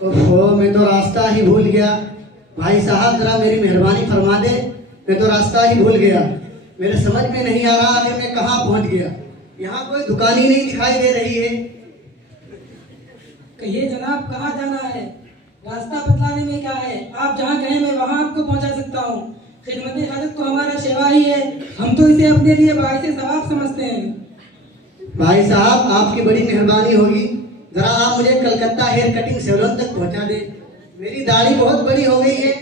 ओहो, मैं तो रास्ता ही भूल गया। भाई साहब जरा मेरी मेहरबानी फरमा दे, मैं तो रास्ता ही भूल गया। मेरे समझ में नहीं आ रहा कि मैं कहाँ पहुँच गया। यहाँ कोई दुकान ही नहीं दिखाई दे रही है। कहिए जनाब, कहाँ जाना है? रास्ता बतलाने में क्या है, आप जहाँ कहें मैं वहाँ आपको पहुँचा सकता हूँ। खिदमत हाजत तो हमारा सेवा ही है, हम तो इसे अपने लिए बाइस सवाब समझते हैं। भाई साहब आपकी बड़ी मेहरबानी होगी, जरा आप मुझे कलकत्ता हेयर कटिंग सैलून तक पहुँचा दे। मेरी दाढ़ी बहुत बड़ी हो गई है,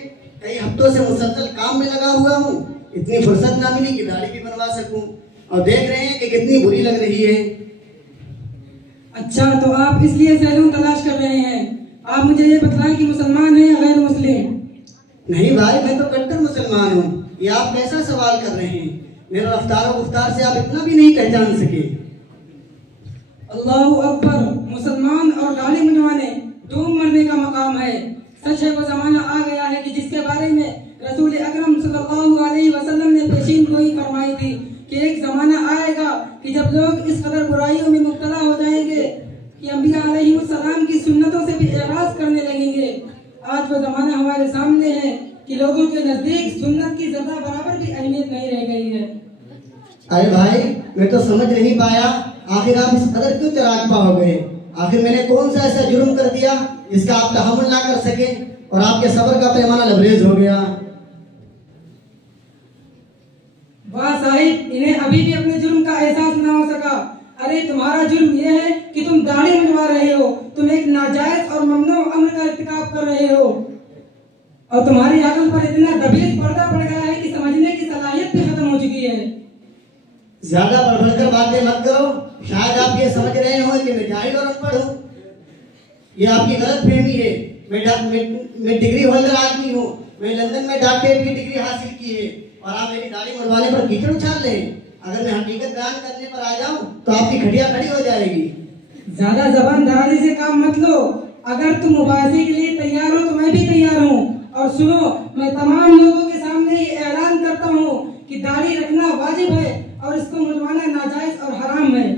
कई हफ्तों से मुसलसल काम में लगा हुआ हूँ, इतनी फुर्सत ना मिली कि दाढ़ी भी बनवा सकूं। और देख रहे हैं कि कितनी बुरी लग रही है। अच्छा, तो आप इसलिए सैलून तलाश कर रहे हैं। आप मुझे ये बतलाएं कि मुसलमान हैं या गैर मुस्लिम? नहीं भाई, मैं तो कट्टर मुसलमान हूँ। ये आप कैसा सवाल कर रहे हैं? मेरा रफ्तार और गुफ्तार से आप इतना भी नहीं पहचान सके। अल्लाहु अकबर, मुसलमान और दाढ़ी मुंडवाने डूब मरने का मकाम है। सच है वो जमाना आ गया है कि जिसके बारे में रसूल अकरम सल्लल्लाहु अलैहि वसल्लम ने पेशीन गोई फरमाई थी कि एक जमाना आएगा कि जब लोग इस कदर बुराइयों में मुब्तला हो जाएंगे कि अंबिया अलैहिस्सलाम की सुन्नतों से भी एराज करने लगेंगे। आज वो जमाना हमारे सामने है कि लोगों के नजदीक सुन्नत की जरा बराबर भी अहमियत नहीं रह गई है। अरे भाई, मैं तो समझ नहीं पाया, आखिर आप इस कदर क्यों चराग हो गए? आखिर मैंने कौन सा ऐसा जुर्म कर दिया जिसका आप तहम्मुल ना कर सके और आपके सब्र का पैमाना लबरेज हो गया? वाह साहिब, इन्हें अभी भी अपने जुर्म का एहसास ना हो सका। अरे तुम्हारा जुर्म यह है कि तुम दाढ़ी मुंडवा रहे हो, तुम एक नाजायज और ममनू अमर का इर्तिकाब कर रहे हो और तुम्हारी अकल पर इतना दबीज पर्दा पड़ गया है कि समझने की सलाहियत भी खत्म हो चुकी है। ज्यादा बढ़कर बातें मत करो, शायद आप ये समझ रहे हो कि मैं जाहिल और अनपढ़ हूँ। ये आपकी गलत फहमी है। मैं डिग्री होल्डर आदमी हूँ, मैं लंदन में डॉक्टरेट की डिग्री हासिल की है और आप मेरी दाढ़ी मुड़वाने पर कीचड़ उछाल रहे हैं। अगर मैं हकीकत बयान करने पर आ जाऊं तो आपकी खटिया खड़ी हो जाएगी। ज्यादा जबान दराजी से काम मत लो। अगर तुम मुबाहिसे के लिए तैयार हो तो मैं भी तैयार हूँ। और सुनो, मैं तमाम लोगों के सामने ये ऐलान करता हूँ कि दाढ़ी रखना वाजिब है और इसको मुड़वाना नाजायज और हराम है।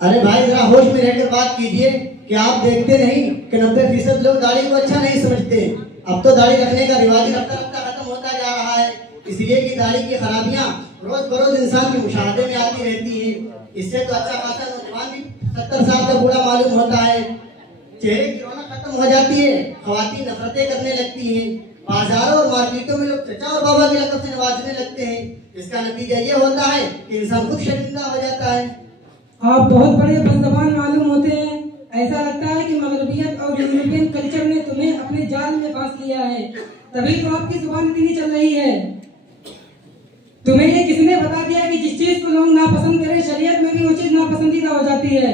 अरे भाई, जरा होश में रहकर बात कीजिए कि आप देखते नहीं कि 90% लोग दाढ़ी को अच्छा नहीं समझते। अब तो दाढ़ी रखने का रिवाज रफ्ता रफ्ता खत्म होता जा रहा है, इसलिए कि दाढ़ी की खराबियां रोज बरोज इंसान के मुशाहदे में आती रहती है। इससे तो अच्छा खासा नौजवान भी 70 साल का बूढ़ा मालूम होता है। चेहरे की रौनक खत्म हो जाती है, ख्वातीन नफरतें करने लगती हैं, बाजारों और मार्केटों में लोग चचा और बाबा के लक़ब से नवाजने लगते हैं। इसका नतीजा ये होता है कि इंसान खुद शर्मिंदा हो जाता है। आप बहुत बड़े बदज़बान मालूम होते हैं। ऐसा लगता है कि मगरबियत और यूरोपियन कल्चर ने तुम्हें अपने जाल में फांस लिया है, तभी तो आपकी जुबान इतनी चल रही है। तुम्हें ये किसने बता दिया कि जिस चीज को लोग नापसंद करें, शरीयत में भी वो चीज नापसंदीदा हो जाती है?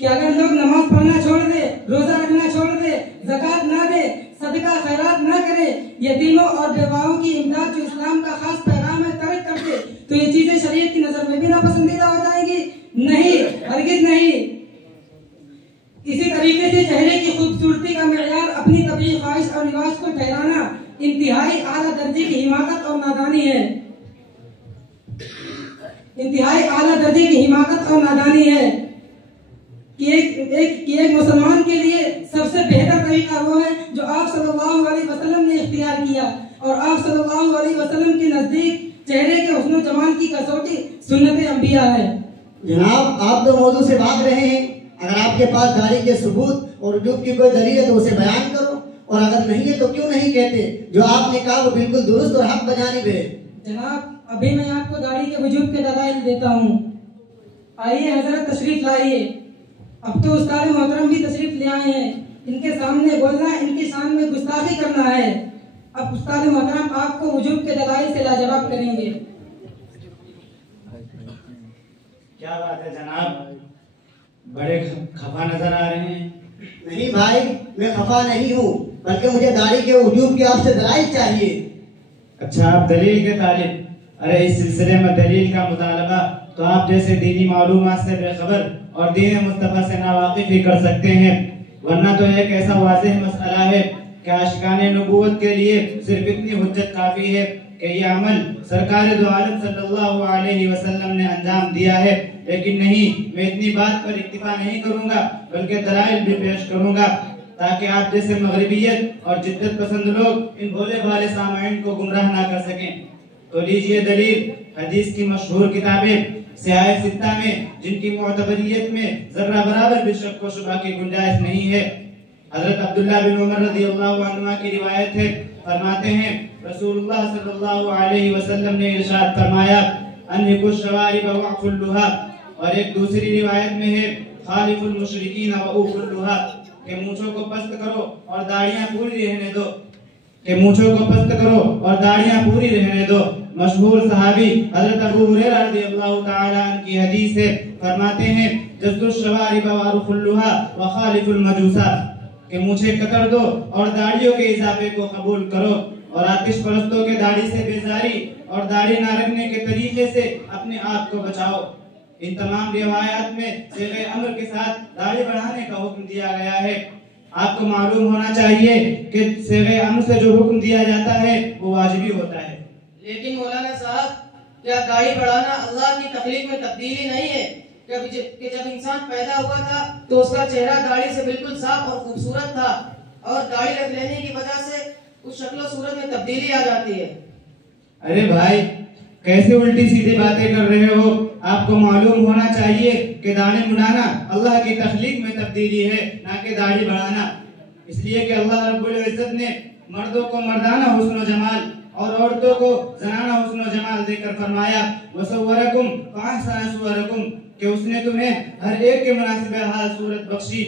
कि अगर लोग नमाज पढ़ना छोड़ दे, रोजा रखना छोड़ दे, ज़कात ना दे, सदका खैरात ना करे, यतीमों और बेवाओं की इमदाद जो इस्लाम का खास पैगाम है तर्क कर दे, तो ये चीजें शरीयत की नजर में भी नापसंदीदा हो जाएंगी? नहीं, हरगिज नहीं। इसी तरीके से चेहरे की खूबसूरती का मेयार अपनी तबीयत, ख्वाहिश और रिवाज को ठहराना इंतहाई आला दर्जे की हिमाकत और नादानी है। इंतहाई आला दर्जे की हिमाकत और नादानी है कि एक मुसलमान के लिए सबसे बेहतर तरीका वो है जो आप सल्लल्लाहु अलैहि वसल्लम ने इख्तियार किया। और आप सल्लल्लाहु अलैहि वसल्लम के नजदीक चेहरे के हुस्न जमाल की कसौटी सुन्नत अंबिया है। जनाब, आप तो मौजू से भाग रहे हैं। अगर आपके पास दाढ़ी के सबूत और वजूब की कोई दलील है तो उसे बयान करो, और अगर नहीं है तो क्यों नहीं कहते? जो आपने कहा वो बिल्कुल दुरुस्त और हक बजानिब है। जनाब, अभी मैं आपको दाढ़ी के वजूब के दलाइल देता हूँ। आइए हजरत, तशरीफ लाइए। अब तो उस्ताद मोहतरम भी तशरीफ ले आए हैं, इनके सामने बोलना इनकी शान में गुस्ताखी करना है। अब उस्ताद मोहतरम आपको वजूब के दलाइल से लाजवाब करेंगे। क्या बात है जनाब, बड़े खफा नजर आ रहे हैं। नहीं भाई, मैं खफा नहीं हूँ, बल्कि मुझे दाढ़ी के वजूब के आपसे दलाइल चाहिए। अच्छा, आप दलील के तालिब? अरे इस सिलसिले में दलील का मुतालबा तो आप जैसे दीनी मालूमात से बेखबर और दीन मुस्तफा से नावाकिफ ही कर सकते हैं, वरना तो एक ऐसा वाज़ेह मसला है कि आशिकाने नबूवत के लिए सिर्फ इतनी हुज्जत काफी है कि ये अमल सरकार दो आलम सल्लल्लाहु अलैहि वसल्लम ने अंजाम दिया है। लेकिन नहीं, मैं इतनी बात पर इक्तिफा नहीं करूंगा, बल्कि दलाइल भी पेश करूंगा। ताकि आप जैसे मगरबियत और जिद्दत पसंद लोग इन भोले भाले सामाइन को गुमराह ना कर सकें। तो लीजिए दलील, हदीस की मशहूर किताबें सियाह सित्ता में, जिनकी मुअतबरियत में जर्रा बराबर भी शक व शुबा की गुंजाइश नहीं है। हजरत अब्दुल्लाह बिन उमर रज़ियल्लाहु अन्हुमा की रिवायत है, फरमाते हैं रसूलुल्लाह सल्लल्लाहु अलैहि वसल्लम ने इरशाद फरमाया अनहिकुश शवारिब वअफुल लुहा, और एक दूसरी रिवायत में है खालिफुल मुशरिकीन वअफुल लुहा, के मूंछों को पस्त करो और दाढ़ियां पूरी रहने दो, के मूंछों को पस्त करो और दाढ़ियां पूरी रहने दो। मशहूर सहाबी हजरत अबू हुरैरा रज़ियल्लाहु ताला अन्हु की हदीस है, फरमाते हैं जस्दुश शवारिब वअरफुल लुहा व खालिफुल मजूसा, के मूंछें कतर दो और दाढ़ियों के इजाफे को कबूल करो, और आतिश परस्तों के दाढ़ी से बेजारी और दाढ़ी ना रखने के तरीके से अपने आप को बचाओ। इन तमाम रिवायात में सीगे अम्र के साथ दाढ़ी बढ़ाने का हुक्म दिया गया है। आपको मालूम होना चाहिए कि सीगे अम्र से जो हुक्म दिया जाता है वो वाजिबी होता है। लेकिन मौलाना साहब, क्या दाढ़ी बढ़ाना अल्लाह की तख्लीक में तब्दीली नहीं है? कि जब इंसान पैदा हुआ था तो उसका चेहरा दाढ़ी से बिल्कुल साफ और खूबसूरत था, और दाढ़ी रख लेने की वजह से उस शक्ल सूरत में तब्दीली आ जाती है। अरे भाई, कैसे उल्टी सीधी बातें कर रहे हो? आपको मालूम होना चाहिए कि दाढ़ी मुड़ाना अल्लाह की तख्लीक में तब्दीली है, ना कि दाढ़ी बढ़ाना। इसलिए कि अल्लाह रब्बुल इज्जत ने मर्दों को मर्दाना हुस्न व जमाल और औरतों को जनाना हुस्न व जमाल देकर फरमाया वसव्वरकुम फअहसना सुवरकुम, कि उसने तुम्हें हर एक के मुनासिब हाल सूरत बख्शी